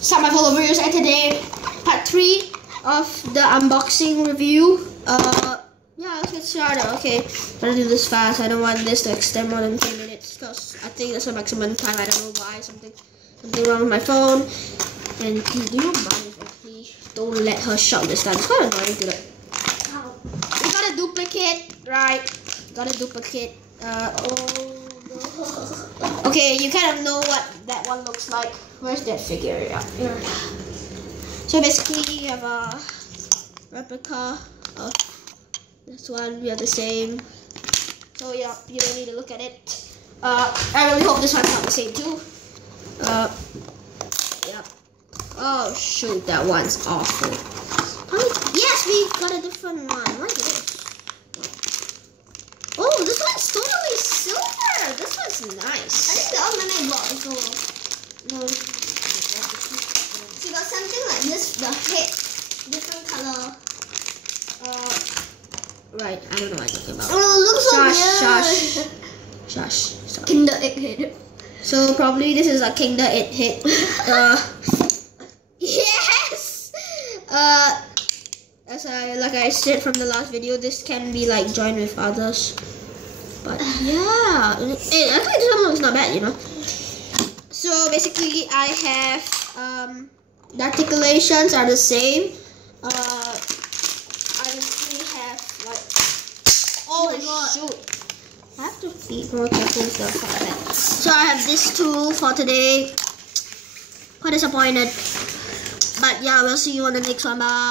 Start my follow videos, and today part 3 of the unboxing review. Yeah, let's get started. Okay, I'm gonna do this fast. I don't want this to extend more than 10 minutes because I think that's the maximum time. I don't know why. Something wrong with my phone. And do you mind if I please don't let her shot this time? It's quite annoying to like. We got a duplicate, right? Got a duplicate. Okay, you kind of know what that one looks like. Where's that figure? Yeah. So basically, you have a replica of this one. We have the same. So yeah, you don't need to look at it. I really hope this one's not the same too. Yeah. Oh shoot, that one's awful. Yes, we got a different one. What is this? Oh, this one's totally silver. This one's nice. I think the other one I bought is gold. No. She got something like this, the head, different color. Right, I don't know what I'm talking about. Oh, it looks so weird. Shush. Sorry. Kinder Egg head. So probably this is a Kinder Egg head. Yes! Like I said from the last video, this can be like joined with others. But yeah, I think this one looks not bad, you know. So basically, I have the articulations are the same. I basically have like Oh my god. shoot. I have to be more careful with the that. So I have this tool for today. Quite disappointed. But yeah, we'll see you on the next one. Bye.